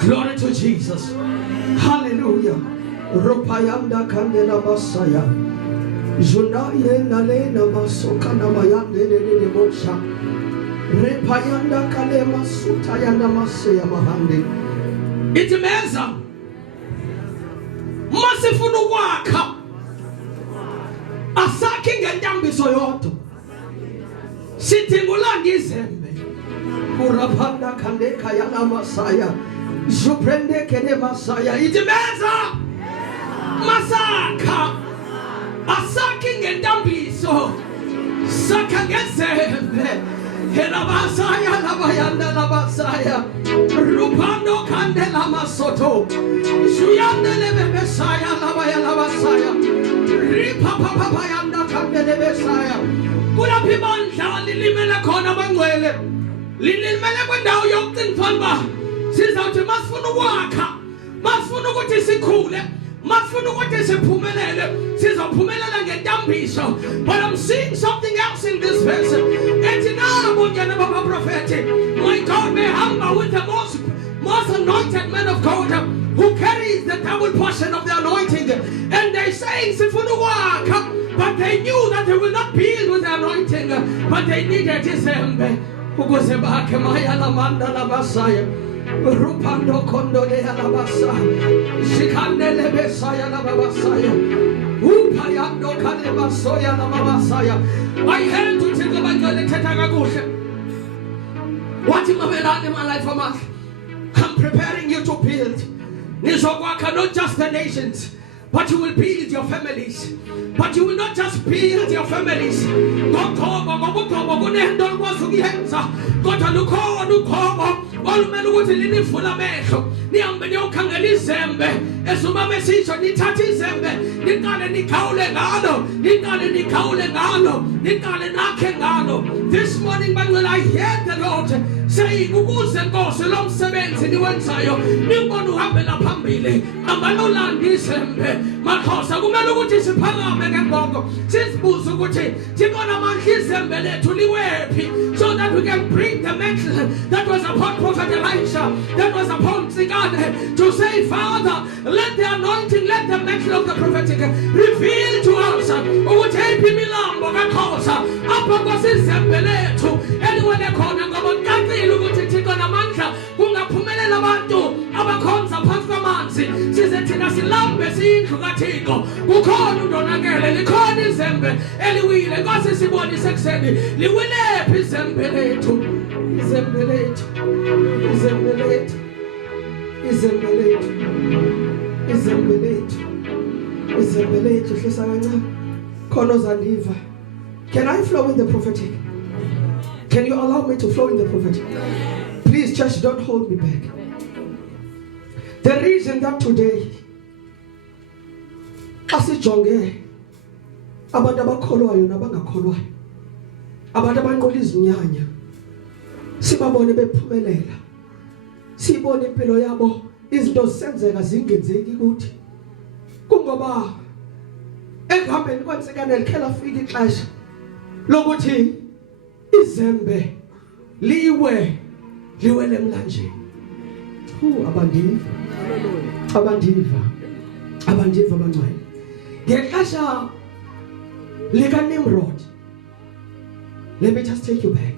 Glory to Jesus. Hallelujah. Ropayanda kandela basaya. Junaye nalena masoka na mayande de bosha. Repayanda kalema sutayanda masaya mahande. Itimeza. Masifunu kwakha. Asaki ngendambiso yodwa. Sithi ngulanda izembe. Urapanda kandeka yana masaya. Zuprende kene masaya. Itimeza. Masaka. Asaki ngendambiso. Saka ngezembe. Hela basaya la bayanda la basaya. Rupando kandela masoto. Suyande lebe besaya la bayanda basaya. Ripa papa bayanda kandele besaya. Kula pimandla lilimele khona bangcwele. Lilimele kwendawo yokucinifamba. Sizawuthi masifuna ukwakha. Masifuna ukuthi sikhule. Masifuna ukuthi siphumelele. Sizophumelela ngentambiso. But I'm seeing something else in this verse. Ethi nabonyana bamaProfethi. My God may humble with the most anointed man of God who carries the double portion of the anointing. And they say sifuna ukwakha, but they knew that they will not build with the anointing, but they needed Izembe. Ukuze bakhe maya lamanda la basaya. Rupando kondole la basaya. Shikandele besaya la basaya. Upayando kale basoya la basaya. I had to take about the tetagakusha. What in my life for month? I'm preparing you to build. Nizogwaka, not just the nations, but you will build your families. But you will not just build your families. Olumele ukuthi linivula amehlo nihambe niyokhangela izembe esumama esisho nithatha izembe niqale nikhawule ngalo niqale nikhawule ngalo niqale nakhe ngalo. This morning bangcwele I hear the Lord saying ukuze Nkosi lo msebenzi niwenzayo nibone uhambela phambili abalolanda izembe MaXhosa kumele ukuthi siphakame ngembongo sizibuze ukuthi sibona amandla izembe lethu liwephi so that we can bring the message that was upon Prophet Elisha, that was upon KaNtsikana, to say, Father, let the anointing, let the message of the prophetic reveal to us. Anyone that calls and go country, look at it on a mantra, Kunga Pumela Bantu, Abaconza Pascamansi, Sizetina Silambe, Sinkatigo, who called Donagel, and the call Izembe, Eliwi, and Gossiponi Sexeni, Liwile, Izembe. Izembe, Izembe, Izembe, Izembe, Izembe, Izembe, Konos and Eva. Can I flow in the prophetic? Can you allow me to flow in the prophetic? Please, church, don't hold me back. The reason that today, asijonge abantu abakholwayo nabangakholwayo abantu abanqola izinyanya sibabone bephumelela sibone impilo yabo izinto zisenzeka zingenzeki ukuthi kungoba ekuhambeni kaNtsikana likhela fika ixesha lokuthi izembe liwele emlanjeni. Abandiva bangcwele ngexesha lika Nimrod. Let me just take you back.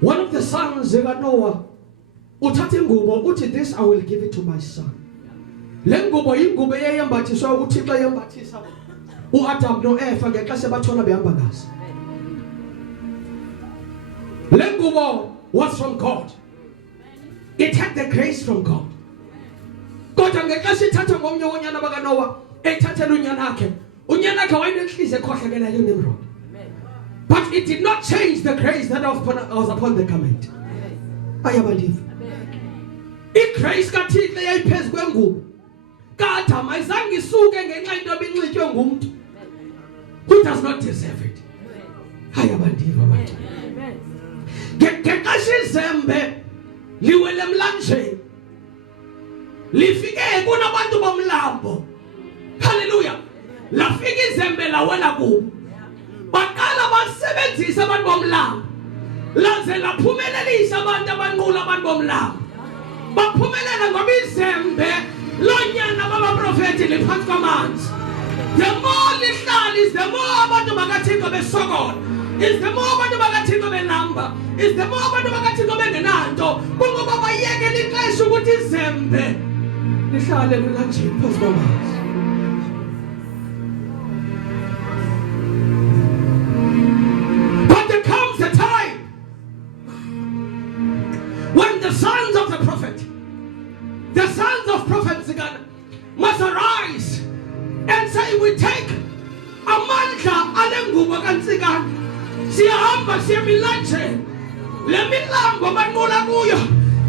One of the sons of Noah, uthathe ingubo uthi, this I will give it to my son. Le ngubo ingubo eyembathiswa uThixo yembathisa uAdam noEva ngexesha bathola behamba ngazo. Le ngubo was from God. It had the grace from God. Kodwa ngexesha ithatha ngomnye wonyana bakaNoah ethathela unyanakhe wayinenhliziyo ekhohlakela uNimrod. But it did not change the grace that was upon the garment. Ayabaliva. I-grace kaThixo eyayiphezu kwengubo kaAdam ayizange isuke ngenxa into ebinxitywe ngumuntu who does not deserve it. Ayabandiva abantu. Ngexesha izembe liwele emlanjeni lifike kunabantu bomlambo. Hallelujah. Lafika izembe lawela kubo. Baqala basebenzisa abantu bomlambo. Laze laphumelelisa abantu abanqula abantu bomlambo. baphumelela ngoba izembe lonyana bamaprofethi liphansi kwamanzi. The more lihlala is the more abantu bakaThixo besokola, is the more abantu bakaThixo benamba, is the more abantu bakaThixo bengenanto. Kungoba bayeke lixesha ukuthi izembe lihlale likanjeni phansi kwamanzi. But there comes a time when the sons of the prophet, the sons of Prophet Nsikana, must arise and say, we take amandla alengubo kaNtsikana, siyahamba siyemilanjeni, le milambo banqula kuyo,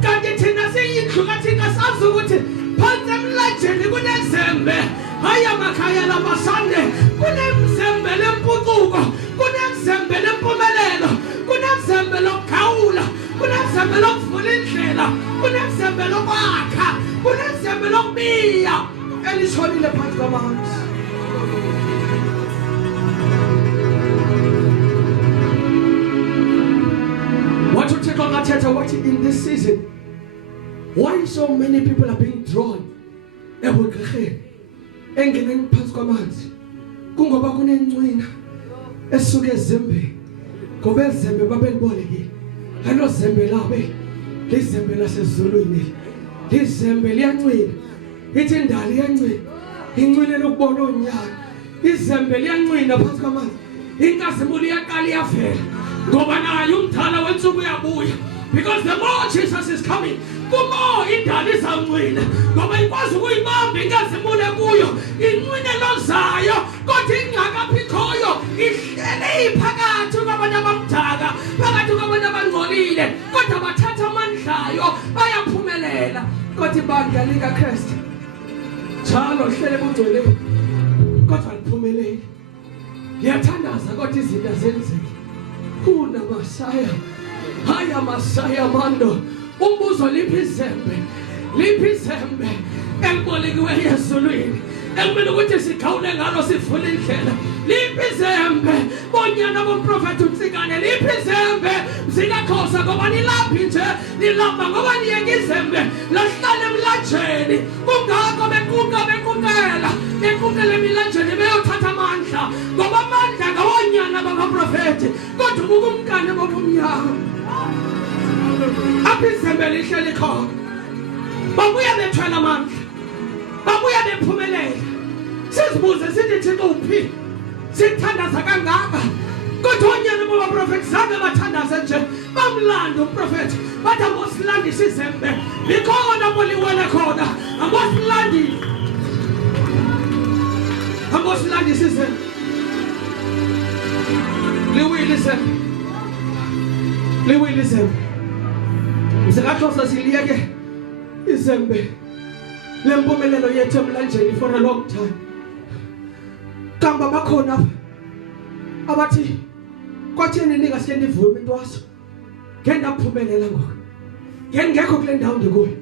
kanti thina siyindlu kaThixo sazi ukuthi phansi emlanjeni kunezembe, hayi amakhaya lamasande, kunezembe lempucuko, kunezembe lempumelelo, kunezembe lokugawula, kunezembe lokuvula indlela, kunezembe lokwakha, kunezembe lokubiya elishonile phansi kwamanzi. What to take on that, what in this season, why so many people are being drawn ebugqirheni engeneni phansi kwamanzi? Kungoba kunencwina esuke ezembeni, ngoba ezembe babelibolekile. Alo zembe labe lizembe lasezulwini, lizembe liyancwina, ithi indala iyancwina, incwine lokubona onyana, izembe liyancwina phansi kwamanzi, inkazimulo iyaqala iyavela ngoba nayo umdala wensuku uyabuya. Because the more Jesus is coming, the more indala izawuncwina ngoba ikwazi ukuyibamba inkazimulo kuyo, incwine lozayo kodwa ingakaphi ikhoyo ihlele iphakathi kwabantu abamdaka, phakathi kwabantu abangcolile, kodwa bathatha amandlayo bayaphumelela. Kodwa ibandla likaKristu njalo hlele bugcwele kodwa liphumelele. Ngiyathandaza kodwa izinto zenzeke kuna Masaya, haya Masaya mando. Umbuzo liphi izembe elibolekiweyo ezulwini ekumele ukuthi sikhawule ngalo sivule indlela. Liphi izembe bonyana boMprofethi uNtsikana, liphi izembe zikaXhosa ngoba nilaphi nje nilamba ngoba niyeke izembe lahlala emlanjeni. Kungakho bekukela emilanjeni beyothatha amandla ngoba amandla ngawonyana bakaProfethi kodwa ubukumkane bobumnyama. Apha izembe lihleli khona, babuya bethwala amandla, babuya bephumelela. Sizibuze sithi Thixo uphi, sithandaza kangaka kodwa onyana boMprofethi zange bathandaza nje, bamlanda uMprofethi bathi ambosilandisa izembe likhona boliwele khona, ambosilandisa izembe liwile izembe. MaXhosa siliyeke izembe lempumelelo yethu emlanjeni for a long time. Kamba bakhona abathi kwatheni ningasike nivume intwaso ngendaphumelela ngoku ngengekho kule ndawo ndikuyo,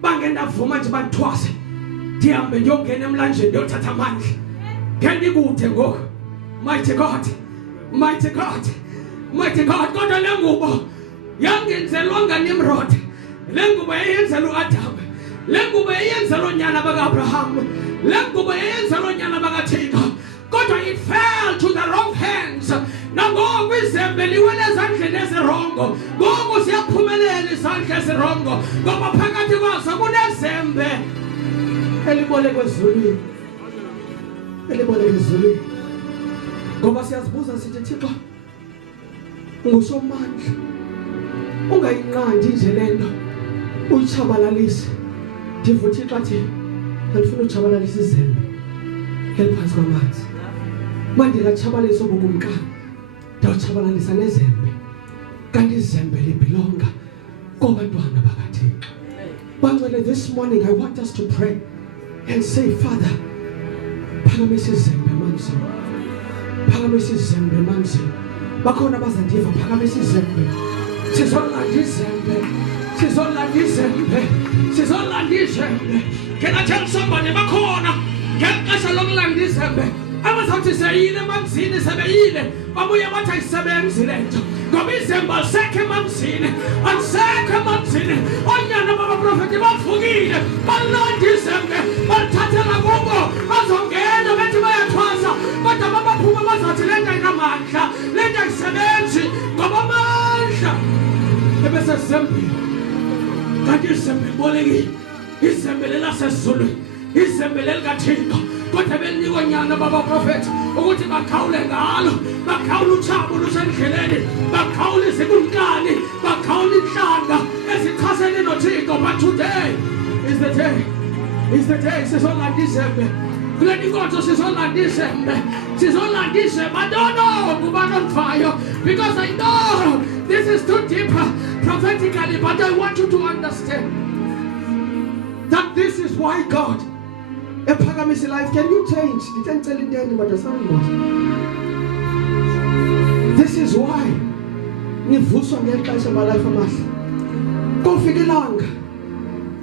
bangendavuma nje banthwase ndihambe ndiyongena emlanjeni ndiyothatha amandla ngendikude ngoku. Mighty God, kodwa le ngubo yangenzelwanga Nimrod, le ngubo yayenzelwa uAdam, le ngubo yayenzelwa onyana bakaAbraham, le ngubo yayenzelwa onyana bakaThixo, kodwa it fell to the wrong hands. Nangoku izembe liwele ezandleni ezirongo, ngoku siyaphumelela izandla ezirongo ngoba phakathi kwazo kunezembe elibolekwe ezulwini, ngoba siyazibuza sithi Thixo ngusomandla, ungayinqandi nje lento uyitshabalalise. Ndiva uThixo athi andifuna utshabalalisa izembe eliphansi kwamanzi, mandingatshabalalisa obukumkani, ndawutshabalalisa nezembe, kanti izembe libhilonga kubantwana bakaThixo. Bangcwele, this morning I want us to pray and say, Father, phakamisa izembe emanzini, phakamisa izembe emanzini. Bakhona abazandiva, phakamisa izembe, sizolanda izembe. Can I tell somebody, bakhona ngexesha lokulanda izembe abazawuthi seyile emanzini sebeyile, babuye bathi ayisebenzi lento. ngoba izembe alisekho emanzini, alisekho emanzini. Onyana bamaprofethi bavukile, balilanda izembe, balithathela kubo, bazongena bethi bayathwasa, kodwa babaphuma bazathi le nto ayinamandla, le nto ayisebenzi ngoba amandla ebesezembile. Kanti izembe libolekile, izembe lelasezulwini, izembe lelikaThixo, kodwa belinikwa nyana babaprofethi ukuthi bakhawule ngalo, bakhawule uthabo lusendleleni, bakhawule izikumkani, bakhawule inhlanga ezichasene noThixo. But today is the day, sizolanda izembe. Kule nkonzo sizolanda izembe, sizolanda izembe. I don't know ngubani onvayo, because I know this is too deep prophetically, but I want you to understand that this is why God ephakamisa life. Can you change? This is why nivuswa ngexesha life amahle. Kofika ilanga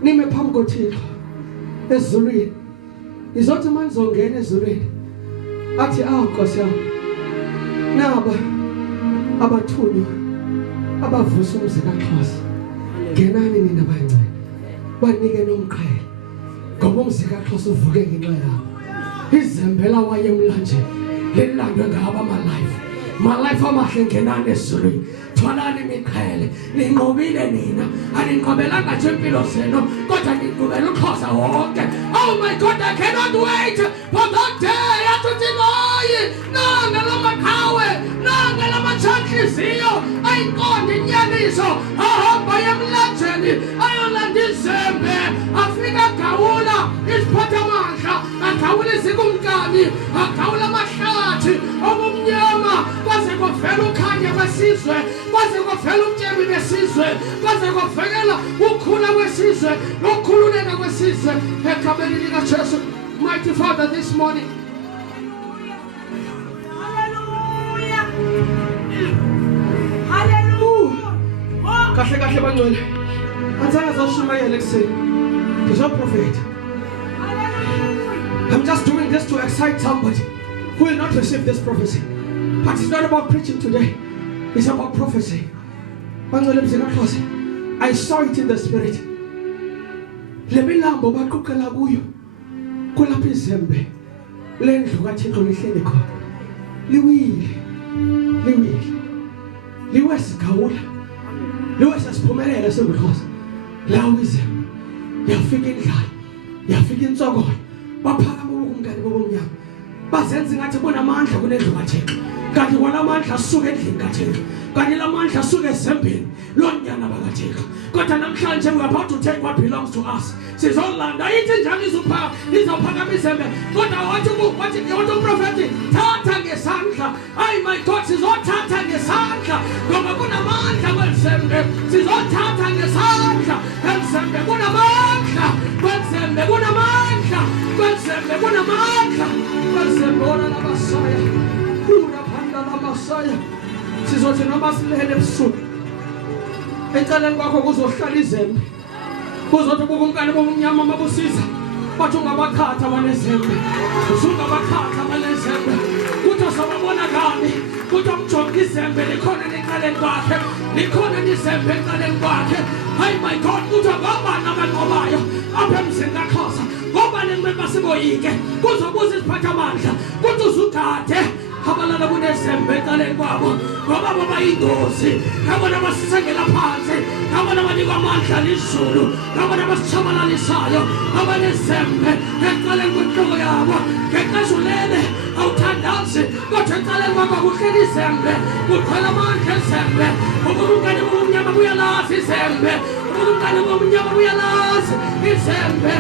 nime phambi koThixo ezulwini, izothi manje zongena ezulwini athi Nkosi yami, naba abathunywa abavusa umzi kaXhosa, ngenani nina bancane banike nomqhele, ngoba umzi kaXhosa uvuke ngenxa yabo. Izembe lawaye emlanjeni lilandwe ngabo amalife amahle, ngenani ezulwini, thwalani imiqhele. Ninqobile nina, aninqobelanga nje impilo zenu, kodwa ninqobela uXhosa wonke. Oh my God, I cannot wait for that day. Atuthi loyi nanga lamaqhawe, nanga lamatshantliziyo ayiqonda inyaniso, ahamba emlanjeni ayolanda izembe, afika agawula isiphathamandla, agawula izikumkani, agawula amahlathi obumnyama, kwaze kuvela ukhanya kwesizwe, kwaze kuvela ubutyebi besizwe, kwaze kuvela ukhula kwesizwe nokukhululeka kwesizwe egameni likaJesu. Mighty Father, this morning, kahle bangcwele, anzange zoshumayela ekuseni ngizoprofetha. I'm just doing this to excite somebody who will not receive this prophecy. But it's not about preaching today, it's about prophecy. I saw it in the spirit. Lemilambo baqoqela kuyo kulapha izembe lendlu kaThixo lihleli khona, liwile liwesigawula, liwesesiphumelela senguXhosa. Lawo izembe yafika indlala, yafika insokolo, baphakama ubumkani bobumnyama, bazenza ngathi bonamandla kunendlu kaThixo, kanti kwanamandla asuka endlini kaThixo, kanti lamandla asuka ezembeni lonyana bakaThixo. Kodwa namhlanje we are about to take what belongs to us. Sizolanda ithi njalo izophakama izembe, kodwa wathi uMprofethi thatha ngesandla. Ay my God, sizothatha ngesandla ngoba kunamandla kwezembe, sizothatha ngesandla kwezembe, kunamandla kwezembe, kunamandla kwezembe, kunamandla kwezembe. Ona labasaya, una phanda labasaya, sizothi noma silele ebusuku eceleni kwakho kuzohlala izembe, kuzothi ubukumkani bomnyama mabusiza bathi ungabakhatha abanezembe, usungabakhatha abanezembe, kuthi sababona kani, kuthi umjonga izembe likhona eceleni kwakhe, likhona izembe eceleni kwakhe. Hayi my God, kuthi ababani abanqobayo apha emzini kaXhosa, ngoba lenqebe basiboyike, kuzobuza isiphathamandla, kuthi uzugade abalala kunezembe eceleni kwabo, ngoba babayingozi, ngabona basisengela phansi, ngabona banikwa amandla lizulu, ngabona basitshabalalisayo, abanezembe eceleni kwentloko yabo. Ngexesha ulele awuthandazi, kodwa eceleni kwakho kuhleli izembe, kukhwela amandla ezembe. Ubukumkani bomnyama buyalazi izembe, ubukumkani bomnyama buyalazi izembe.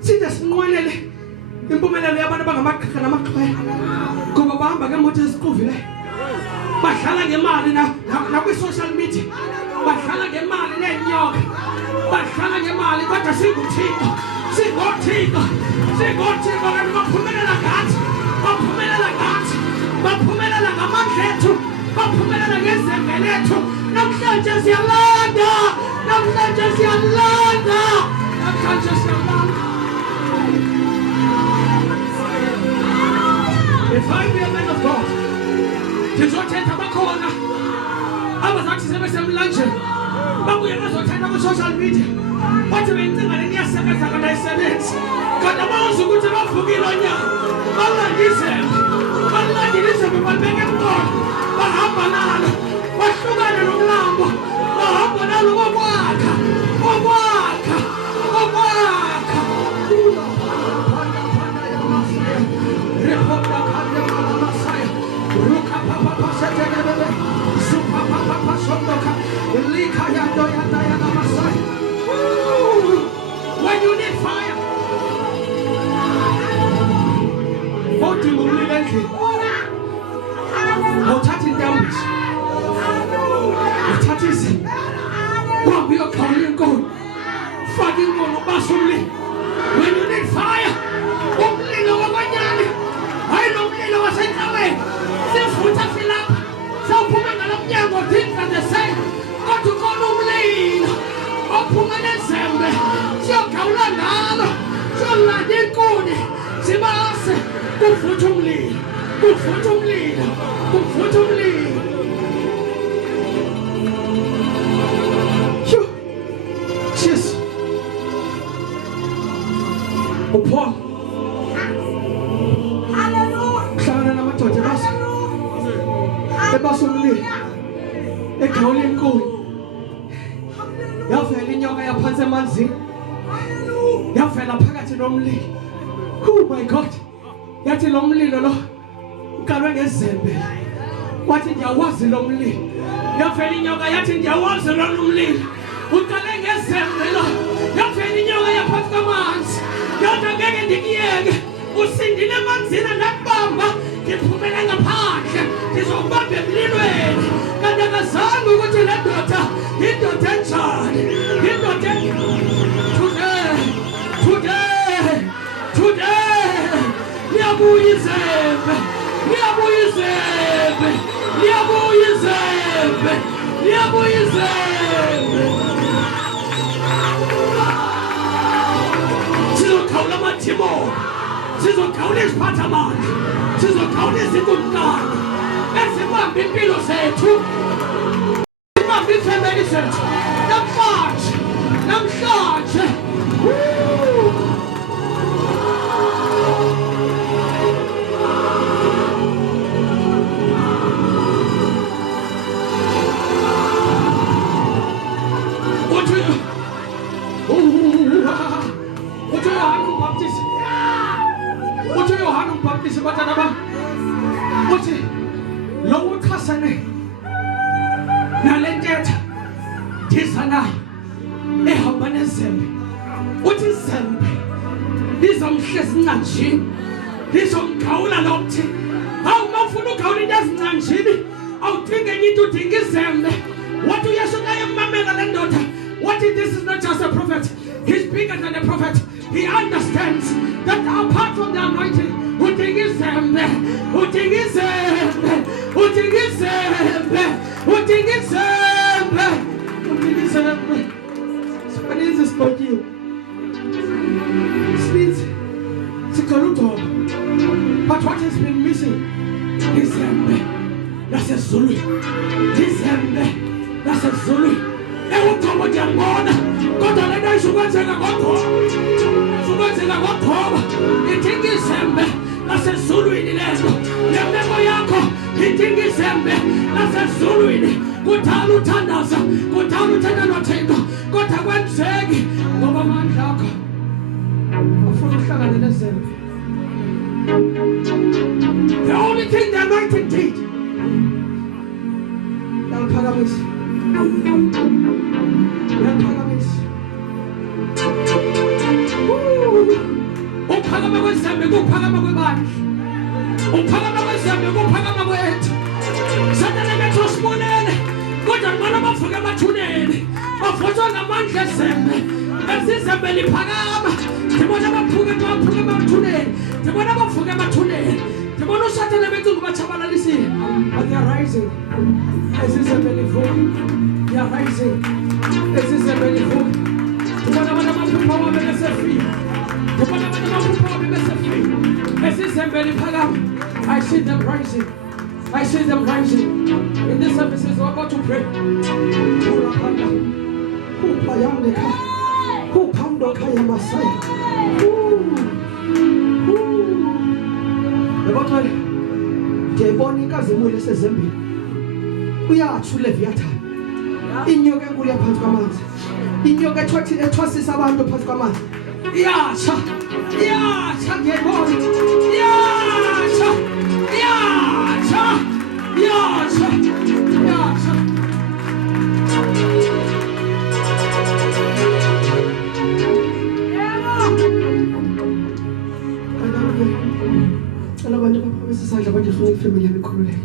Sithe sinqwenele impumelelo yabantu abangamagqirha namaxhwele, ngoba bahamba ngeemoto eziquvileyo, badlala ngemali nakwi-social media, badlala ngemali neenyoka, badlala ngemali, kodwa singothixo kanti baphumelela ngathi. baphumelela ngamandla ethu, baphumelela ngezembe lethu. Namhlanje siyalanda, namhlanje siyalanda, namhlanje siyalanda. If I be a man of God, ngizothetha bakhona abazathi sebesemlanjeni babuye bazothetha ku-social media bathi beyintsingane niyasebenza kodwa ayisebenzi, kodwa bazi ukuthi bavukile onyaka balandile izembe balibeke emqolo, bahamba nalo bahlukane nomlambo, bahamba nalo bokwakha. When you need fire, voting will live endlessly. I'll touch it down. I'll touch it. What we are calling God. Fucking God, basically. When you need fire, only no one. I don't know what's in the way. Since we have fill up, so women and young things are the same. Got to go to lean. Women and Izembe. So Kaulana. So Landani. Sibas. Kufutumli. Cheers. Paul. Ebasumli ekhawule enkulu yavela inyoka yaphansi emanzini yavela phakathi nomlilo. Oh my God, yathi lo mlilo lo ukalwe ngezembe, wathi ndiyawazi lo mlilo. Yavela inyoka yathi ndiyawazi lo mlilo ukale ngezembe lo. Yavela inyoka yaphansi kwamanzi yathi ngeke ndikuyeke usindile emanzini ndakubamba ngiphumele ngaphandle ngizokubamba emlilweni. Kanti akazange ukuthi le ndoda indoda enjani, indoda today liyabuya izembe, liyabuya izembe, liyabuya izembe, liyabuya izembe. Sizokhawula amathimoni, sizokhawula iziphathamandla, sizokhawula izinkumkani ezibamba impilo zethu, zibamba ifemeli zethu. Namhlanje uJohane uMbhaptizi batana bam uthi lo uxhasane nalentetha ndiza nayo ehamba nezembe, uthi izembe lizomhlisa incanjini, lizomgawula lokuthi awuma ufuna ugawula into ezincanjini awudinge enye into, udinga izembe. Wathi uYesu xa emmamela le ndoda wathi this is not just a prophet, he's bigger than a prophet. He understands that apart from the anointing, udinga izembe, udinga izembe, udinga izembe, udinga izembe, udinga izembe. Sifanele sibhotyiwe, sininzi sikhona udoba, but what has been missing izembe lasezulwini, izembe lasezulwini. Uqobo ndiyambona kodwa le nto izukwenzeka kwakhoba, idinga izembe lasezulwini. Le nto le meko yakho idinga izembe lasezulwini. Kudala uthandaza, kudala uthetha noThixo, kodwa kwenzeki ngoba amandla akho afuna uhlangane nezembe. The only thing the anointing did, yaliphakamisa, uphakama kwezembe kuphakama kwebandla, uphakama kwezembe kuphakama kwethu. Satana bethu sibonele kodwa ngibona bavuka emathuneni, bavuthwa ngamandla ezembe. Izembe liphakama, ndibona baphuka emathuneni, ndibona bavuka emathuneni. ndibona uSathane becinga batshabalalisile, but they are rising. Izembe livuka, they are rising. Izembe livuka. Ndibona abantu amaphupha wabo besefile. Ndibona abantu amaphupha wabo besefile. Izembe liphakama. I see them rising. I see them rising. In this service, we're about to pray. Ndiyayibona inkazimulo esezembini. Uyatsho uLeviathani. Inyoka enkulu yaphansi kwamanzi. Inyoka ethwasisa abantu phansi kwamanzi. Iyatsha. Iyatsha ngiyayibona. Iyatsha. Iyatsha. Iyatsha. Iyatsha. Abantu baphamisa isandla bathi ufuna ifamily yami ikhululeke.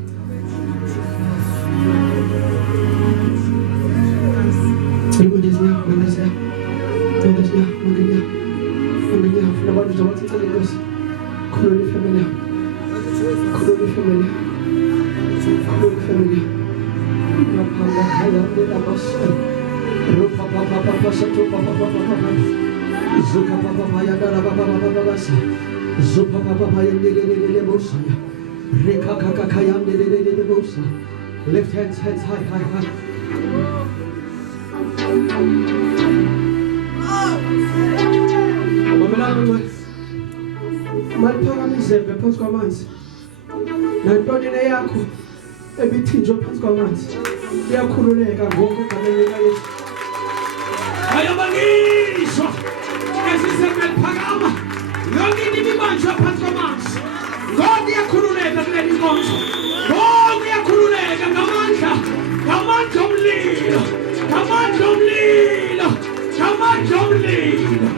Lift hands high, high, high. Maliphakamisa izembe phansi kwamanzi. Nantoni yakho ebithinjwe phansi kwamanzi iyakhululeka ngoku egameni likaYesu. Ayabangishwa izembe liphakama. Yonke imibanjwa phansi kwamanzi. God iyakhululeka kuleli nkonzo. God iyakhululeka ngamandla. Ngamandla omlilo. Ngamandla omlilo. Ngamandla omlilo.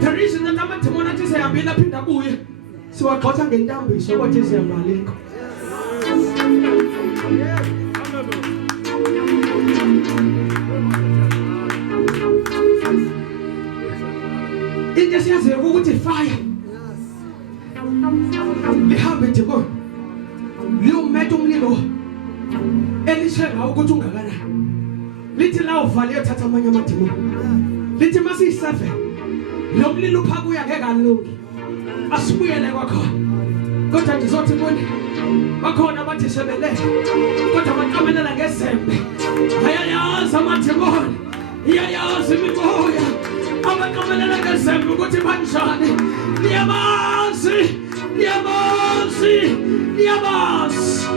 The reason that amathimoni athi sehambile aphinda abuye siwagxotha ngentambiso kodwa izembe alikho. Into esiyaziyo ukuthi fire lihambe edimoni liyometa umlilo elishenga ukuthi ungakanani. Lithi la uvale yothatha amanye amadimoni. Lithi masiyi-7 lo mlilo uphakuya ngeke alungi asibuyele kwakhona. Kodwa ndizothi kundi bakhona abathi sebelele kodwa baqamelela ngezembe. Ayayazi amadimoni, iyayazi imimoya abaqamelela ngezembe ukuthi banjani. Niyabazi, niyabazi, niyabazi.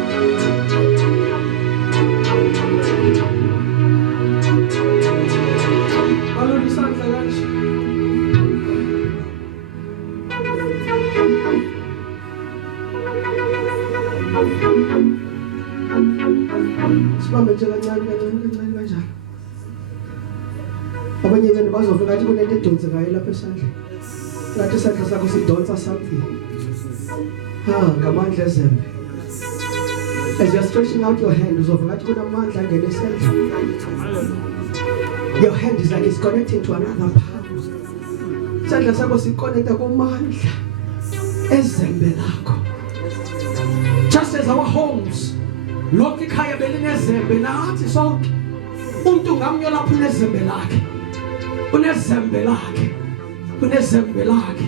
Sibambe nje kancane kanjani. Abanye benu bazofika ngathi kunento edonsekayo lapha esandleni. Ngathi isandla sakho sidonsa something. Ngamandla ezembe. As you're stretching out your hand, uzofika ngathi kunamandla angena esandleni. Your hand is like it's connecting to another part. Isandla sakho sikonekta kumandla ezembe lakho. Just as our homes lokhu ikhaya belinezembe nathi sonke umuntu ngamnyo lapho nezembe lakhe unezembe lakhe, unezembe lakhe.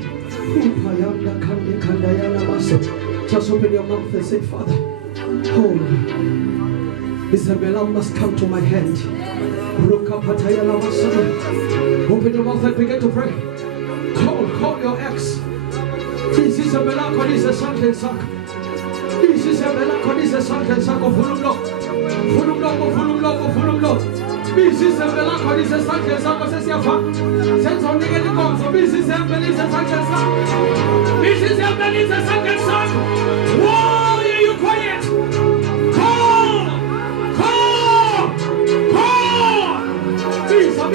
Just open your mouth and say, Father, oh, Isabella must come to my hand. Open your mouth and begin to pray. Call your ex. This is Isabella, God is a son and son. This is Isabella, God is a son and son of Fulumlo. This is Isabella, God is a son and son of Sesiafa. Sends on the gods. This is Isabella, is a son and son. This is Isabella, is a son and son. Whoa, are you quiet? Call! Bisa.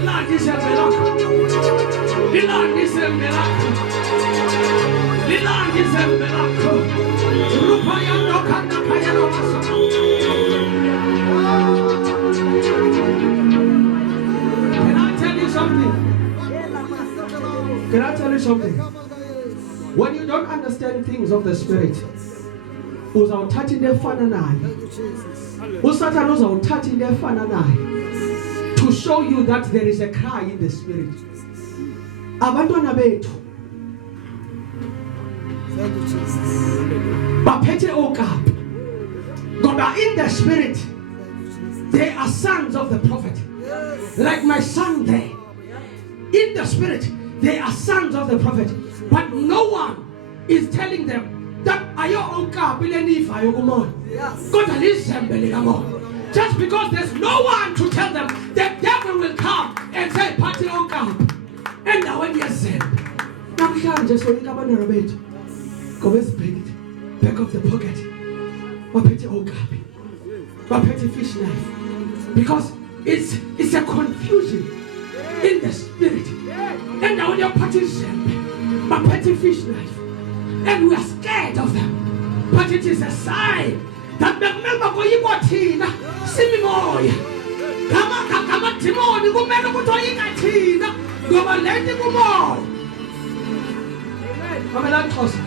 Land is a miracle. The land is a miracle. The land is a miracle. Rupayano kanda kayano masa. Can I tell you something? Can I tell you something? When you don't understand things of the spirit, uzawuthatha into efana nayo. Usathana uzawuthatha into efana nayo to show you that there is a cry in the spirit. Abantwana bethu baphethe okapi ngoba in the spirit they are sons of the prophet, like my son there. In the spirit they are sons of the prophet, but no one is telling them that ayo okapi lenifa yokumoya kodwa lizembe likamoya. Just because there's no one to tell them, the devil will come and say, party on camp. And now when you're Zembe, namhlanje soyika abantwana bethu ngoba ezibhekile back of the pocket baphethe okapi, baphethe fish knife, because it's a confusion in the spirit. And now when you're party Zembe, baphethe fish knife, and we are scared of them, but it is a sign that remember koyikwa thina simimoya kama timoni kumele ukuthi oyika thina ngoba lento kumoya. wamaXhosa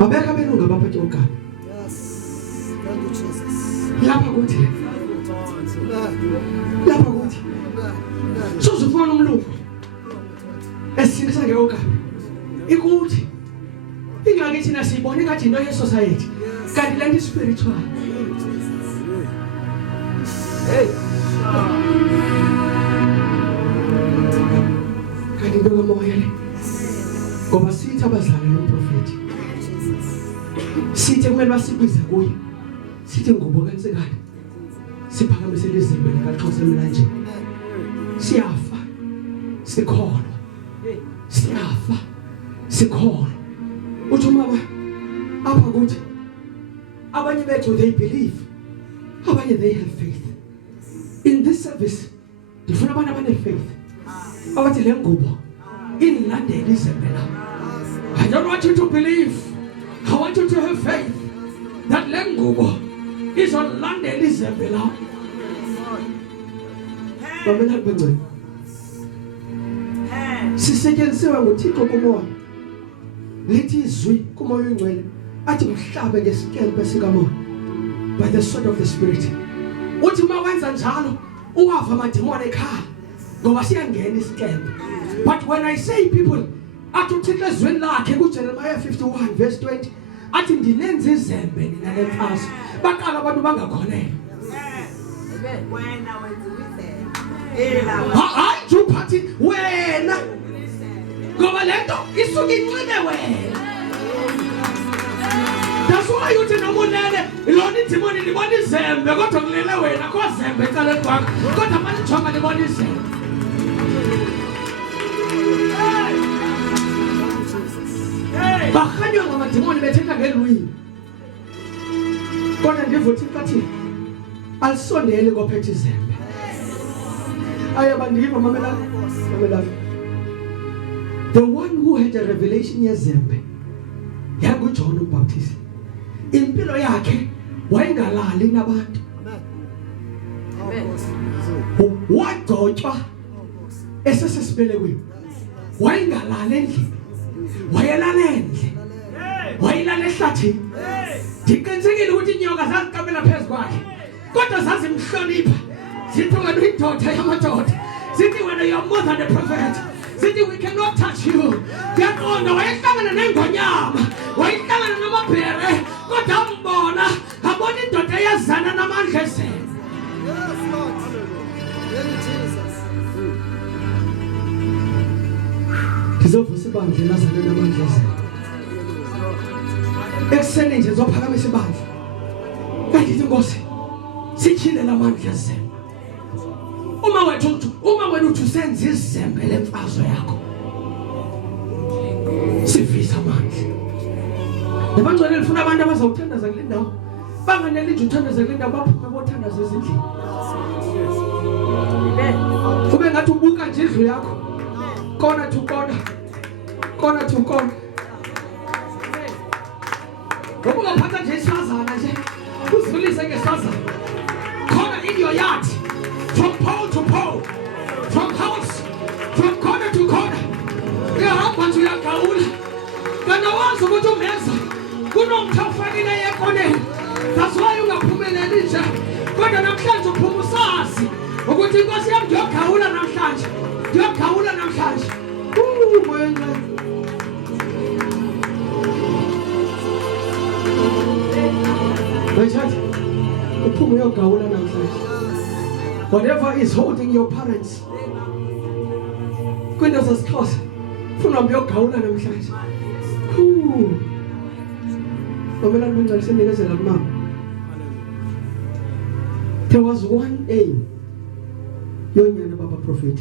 abeka belunga baphethe okapi. Thank you, Jesus. Lapha kuthi suzufuna umlungu esikisa ngeokapi ikuthi ingxaki thina siyibona ngathi into ye-society kanti lento spiritual. Hey, kanti into kamoya le ngoba sithi abazali noMprofethi sithi kumele basibize kuye, sithi ngoba kaNtsikana siphakamise izimbe likaXhosa emlanjeni. Siyafa sikholwa, siyafa sikholwa. Uthi mama apha kuthi abanye bethu they believe, abanye they have faith. In this service ndifuna abantu abane-faith abathi le ngubo inilandela izembe lam. I don't want you to believe, I want you to have faith that le ngubo izolandela izembe lam. Bamela bengcwele sisetyenziswa nguThixo kumoya, lithi izwi kumoya oyingcwele athi mhlabe ngesikempe sikamoya, by the sword of the spirit. Uthi uma wenza njalo uwava amadimoni ekhaya ngoba siyangena isikempe. But when I say people, athi uThixo ezweni lakhe kuJeremiah 51 verse 20 athi ndinenza izembe nina lemfazi, baqala abantu bangakholelwa. Wena wenza hayi nje uphathi wena ngoba lento isuke incine wena. That's why uthi nomunene lona idimoni libona izembe kodwa kulele wena kozembe eceleni kwakho kodwa malijonga libona izembe. Bahanywa ngamadimoni bethetha ngelwimi kodwa ndivuthi kathi alisondele kophethe izembe. Ayabandiva mamela. The one who had a revelation yezembe yanguJohn uMbaptist. Impilo yakhe wayengalali nabantu. Wagcotshwa esesesibelekweni. Wayengalali endlini. wayelalendle wayelala ehlathini ndiqinisekile ukuthi inyoka zaziqabela phezu kwakhe kodwa zazimhlonipha zithi wena uyindoda yamadoda zithi wena you're more than a prophet zithi we cannot touch you ndiyaqonda wayehlangana nengonyama wayehlangana namabhere kodwa ambona abona indoda eyazana namandla ezembe. Yes, Lord. Thank you, Jesus. Ndizovusa ibandla lazana namandla ezembe. Ekuseni nje zophakamisa ibandla kanti inkosi sityhile lamandla ezembe. Uma wena uthi usenza izembe lemfazwe yakho sivisa amandla. Nabangcwele lifuna abantu abazawuthandaza kule ndawo banganele nje uthandaza kule ndawo baphume bothandaza ezindlini. Kube ngathi ubuka nje indlu yakho corner to corner corner to corner. Ubungaphatha nje isifazana nje uzulise ngesifazana corner in your yard from pole to pole from house from corner to corner. Uyahamba nje uyagawula kana wazi ukuthi umeza kunomthafakile yekoneni. That's why ungaphumeleli nje kodwa namhlanje uphuma usazi ukuthi inkosi yami ngiyogawula namhlanje ngiyogawula namhlanje. Moya Machati, uphuma uyogawula namhlanje. Whatever is holding your parents kwinto zesiXhosa funa uyogawula namhlanje. Mamela ngicela sinikezela kumama. There was one aim yonyana baba prophet.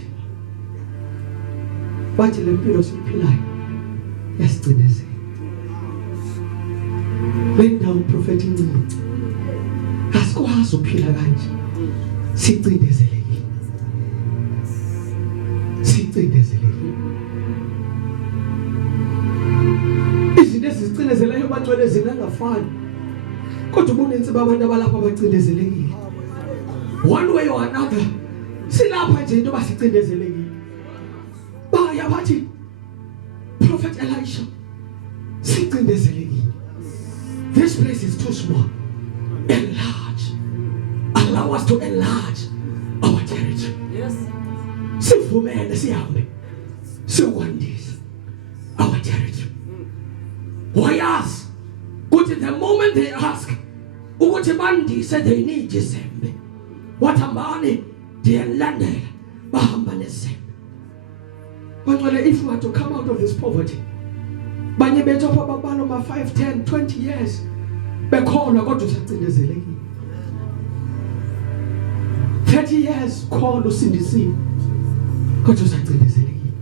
Bathi lempilo siphilayo yasicinezela. Bendawo uMprofethi incinci asikwazi ukuphila kanje sicindezelekile izinto ezicinezelayo bangcwele zingangafani kodwa ubunensi babantu abalapha bacindezelekile one way or another. Silapha nje into basicindezelekile baya bathi Prophet Elisha sicindezelekile. This place is too small. Enlarge. Allow us to enlarge our territory. Yes. Sivumele sihambe. Sikwandise our territory. Why ask? Ukuthi the moment they ask, ukuthi bandise they need Izembe. Wathambani ndiyalandela bahamba nezembe. But if we are to come out of this poverty, banye bethu ababalo ma 5, 10, 20 years bekhona kodwa usacindezelekile. 30 years khona usindisiwe kodwa usacindezelekile.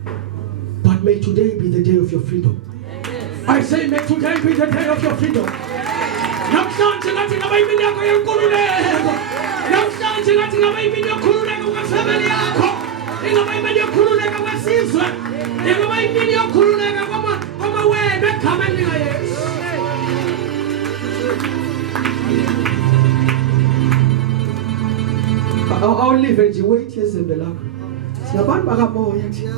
But may today be the day of your freedom. I say may today be the day of your freedom. Namhlanje ngathi ngaba imini yakho yenkululeko. Namhlanje ngathi ngaba imini yokhululeko kwefamily yakho. Ingaba imini yokhululeko kwesizwe. Ingaba imini yokhululeko wena egameni likaYesu. Awulive nje wait Izembe lakho. Singabantu bakamoya nje.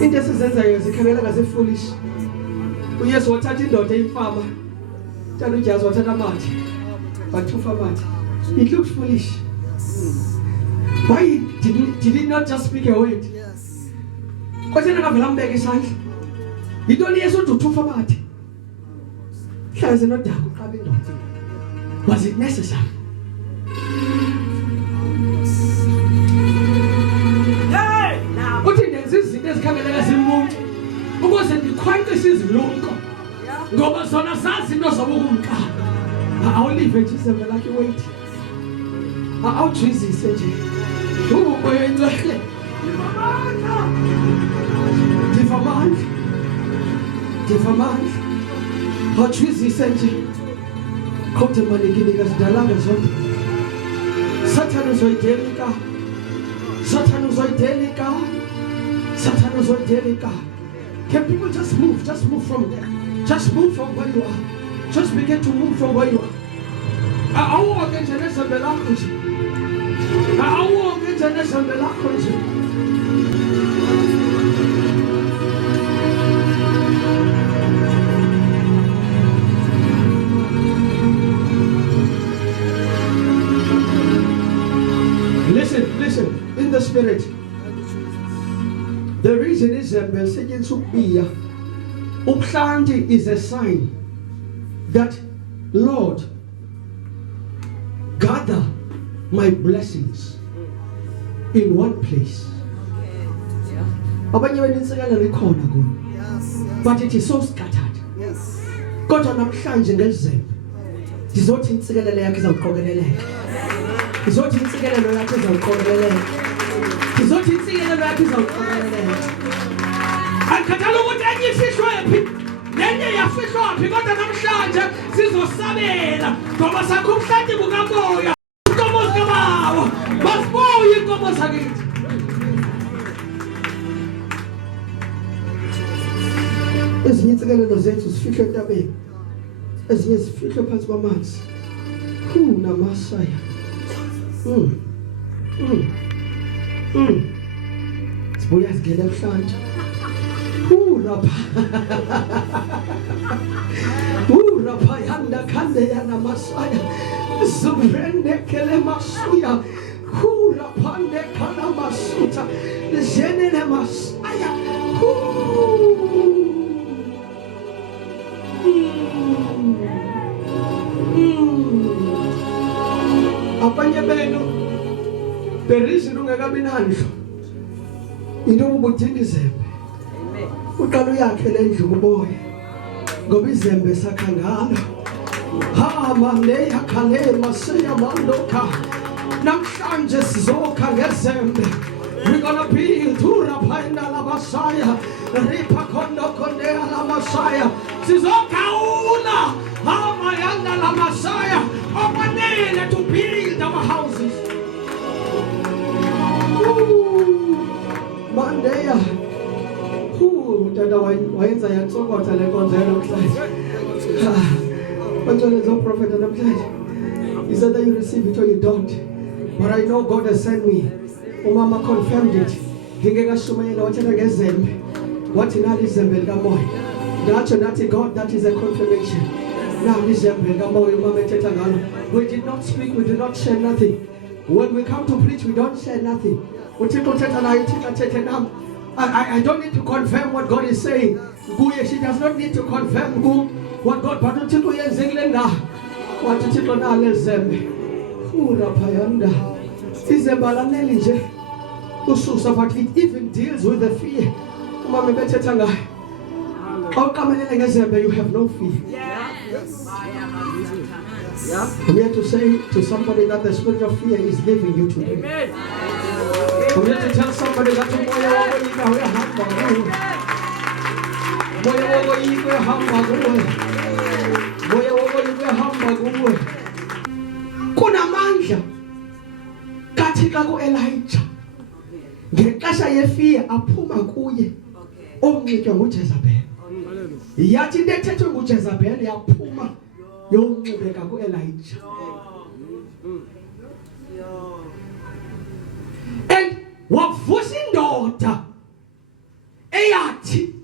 Into esizenzayo zikhangela ngaze foolish. uYesu wathatha indoda eyifama. Tala uJesu wathatha amathe. Bathufa amathe. It looks foolish. Why did he not just speak a word? Yes. Kwathena ngavela mbeka isandla. Into leyeso uthufa amathe. Hlaze nodaka uqaba indoda. Was it necessary? Uthi nenze izinto ezikhangeleka zimuntu ukuze ndikhwanqise izilumko ngoba zona zazi into zobukumkani. Awulive nje Izembe lakhe wait. Awujizise nje. Umoya ingcwele. Divamandla. Awujizise nje. Kodwa malingini kazidalanga zonke. Satan uzoyidelika. Satan uzoyidelika. Can people just move from there? Just move from where you are. Just begin to move from where you are. Awuke nje Izembe lakho nje. Awuke nje Izembe lakho nje. Spirit. The reason Izembe lisetyenziswa ukubiya, ubuhlanti is a sign that, Lord, gather my blessings in one place. Abanye beninsikelelo ikhona kuyo, but it is so scattered. Kodwa namhlanje ngeZembe ndizothi insikelelo yakhe izawuqokeleleka. Ndizothi insikelelo yakhe izawuqokeleleka. Ndizothi insikelelo yakhe izawuqokeleleka. Akhathala ukuthi enye ifihlwe phi, nenye yafihlwa phi, kodwa namhlanje sizosabela ngoba sakho ubuhlanti bukamoya. Inkomo zikabawo basibuye inkomo zakithi. Ezinye insikelelo zethu zifihlwe entabeni, ezinye zifihlwe phansi kwamanzi. Namasaya. Sibuya sigele ebuhlanti. Rapha yanda khande yana masaya. Zubrende kele masuya. Rapande kana masuta. Jenene masaya. Abanye benu berizini ungekabi nandlu into ubuthini Izembe. Uqala uyakhe lendlu kuboye ngoba Izembe sakha ngalo. Mane yakhale maseya mandoka. Namhlanje sizokha ngeZembe. We're gonna build Raphainda la Masaya. Ripa kondo kondea la Masaya. Sizokha una. Mayanda la Masaya. Opanele to build our houses. Mandeya. Dada wayenza yatsokotha le nkonzo namhlanje. But as uMprofethi namhlanje. He said that you receive it or you don't. But I know God has sent me. Umama confirmed it. Ngingekashumayela wathela ngeZembe. Wathi nali Izembe likamoya. Ngatsho nathi God, that is a confirmation. We did not speak, we did not share nothing. When we come to preach, we don't share nothing. I don't need to confirm what God is saying. She does not need to confirm what God but it even deals with the fear. You have no fear. I'm here to say to somebody that the spirit of fear is leaving you today. I'm here to tell somebody that kunamandla kathika ku-Elijah ngexesha yefear aphuma kuye omnxitywa nguJezebeli. Yathi into ethethwe nguJezebeli yaphuma yonxibeka ku-Elijah. And wavusa indoda eyathi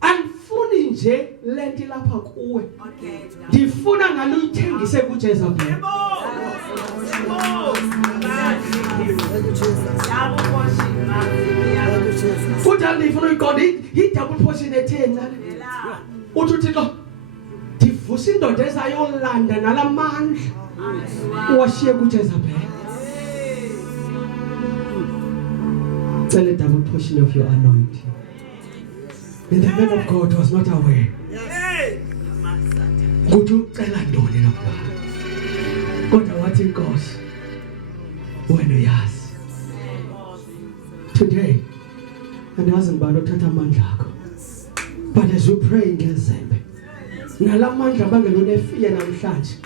andifuni nje lento lapha kuwe, ndifuna nalo uyithengise kuJezebeli. Futhi andifuna uyiqonda i-double portion etheni nale. Uthi uThixo ndivusa indoda ezayolanda nalamandla washiye kuJezebeli. Tell a double portion of your anointing. And the man of God was not aware. Could you tell a daughter of God? God, what it goes when we ask today, and doesn't bother Tata Mandako. But as we pray in Izembe, nalamandla bangelone fear namhlanje.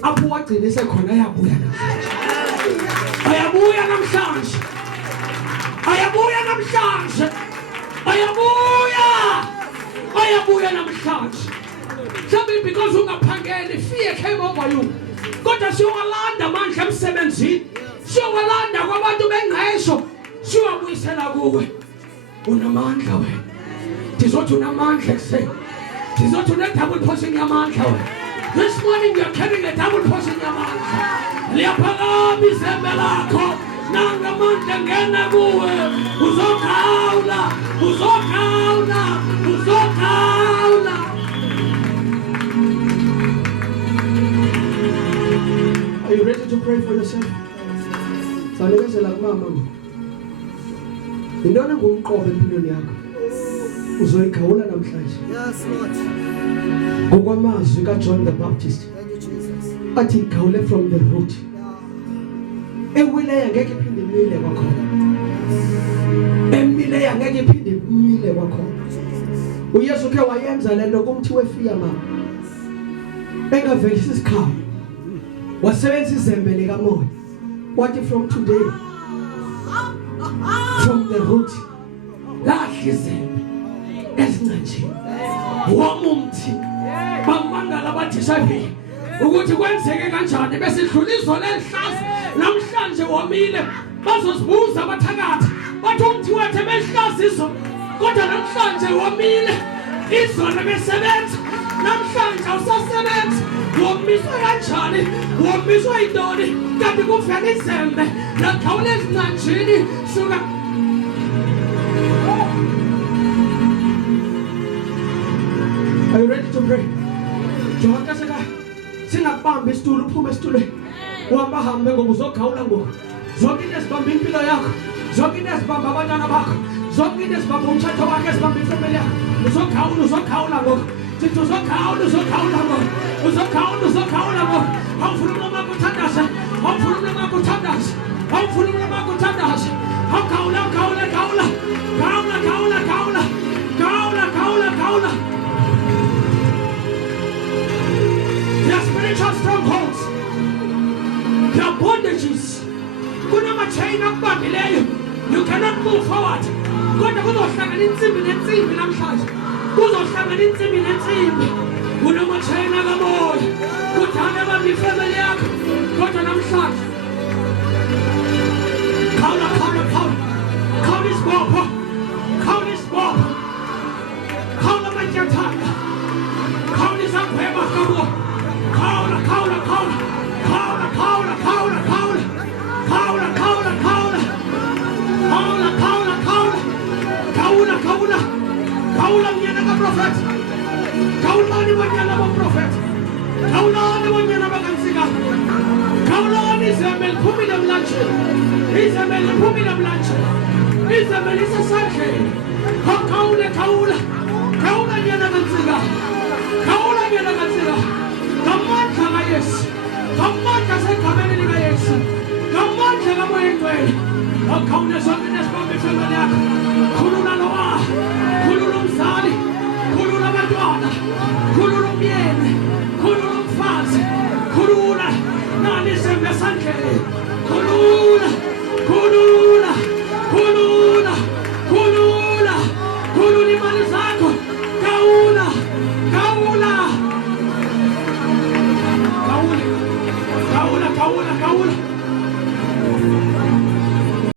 Apho wagcina esekhona ayabuya namhlanje. Ayabuya namhlanje. Ayabuya namhlanje. Ayabuya namhlanje. Something because ungaphangeli fear came over you. Kodwa siyowalanda amandla emsebenzini. Siyowalanda kwabantu bengqesho. Siyobuyisela kuwe. Unamandla wena. Ndizothi unamandla ekseni. Ndizothi une-double portion yamandla wena. This morning you are carrying a double portion yamandla. Liyaphakama izembe lakho. nangamandla ngena kuwe uzokhawula uzokhawula uzokhawula. Are you ready to pray for yourself? Sanikezela kumama intona ngumqobo empilweni yakho uzoyikhawula namhlanje. Yes, Lord. Ngokwamazwi kaJohn the Baptist Thank you, Jesus. athi ikhawule from the root. Ewile ngeke iphinde imile kwakhona. Emile ngeke iphinde imile kwakhona. uYesu ke wayenza lento kumthi wefiya mama. Engavelisi isikhawu. Wasebenzisa izembe likamoya. What if from today, from the root, lahla izembe ezincanjini womumthi bamangala bathi sabi ukuthi kwenzeke kanjani bese idlulizo lelihlaza namhlanje womile bazosibuza abathakathi bathi umthi wethu behlaza izo kodwa namhlanje womile izona besebenza namhlanje awusasebenzi womiswa kanjani womiswa yintoni kanti kuvela izembe lakhawula ezincanjini suka. Are you ready to pray? Jonke singakubambi isitulo uphume esitulweni uhamba hambe ngoba uzokhawula ngoku. Zonke into ezibamba impilo yakho, zonke into ezibamba abantwana bakho, zonke into ezibamba umthetho wakho, ezibamba ifamily yakho, uzokhawula ngoku. Sithi uzokhawula ngoku. Uzokhawula ngoku. Awufuna umama ukuthandaza, awufuna umama ukuthandaza, awufuna umama ukuthandaza. Khawula. There are spiritual strongholds. There are bondages. Kunamachain akubambileyo. You cannot move forward. Kodwa kuzohlangana insimbi nensimbi namhlanje. Kuzohlangana insimbi nensimbi. Kunamachain akamoya. Kuthanda abantu ifamily yakho. Kodwa namhlanje. Khawula. Khawula isibopho. Khawula amanyathaka. Khawula izangweba kabo. Khawula. Khawula mnyana kaProfethi. Khawulani banyana baProfethi. Khawulani banyana bakaNtsikana. Khawulani izembe liphumile emlanjeni. Izembe liphumile emlanjeni. Izembe lisesandleni. Khawula nyana kaNtsikana. Khawula nyana kaNtsikana. Ngamandla kaYesu. Ngamandla segameni likaYesu. Ngamandla kaMoya Ngcwele. Khawula zonke nezibambe ifamily yakho. Khulula lowa. Khulula umzali. Khulula abantwana. Khulula umyeni. Khulula umfazi. Khulula nani izembe esandleni.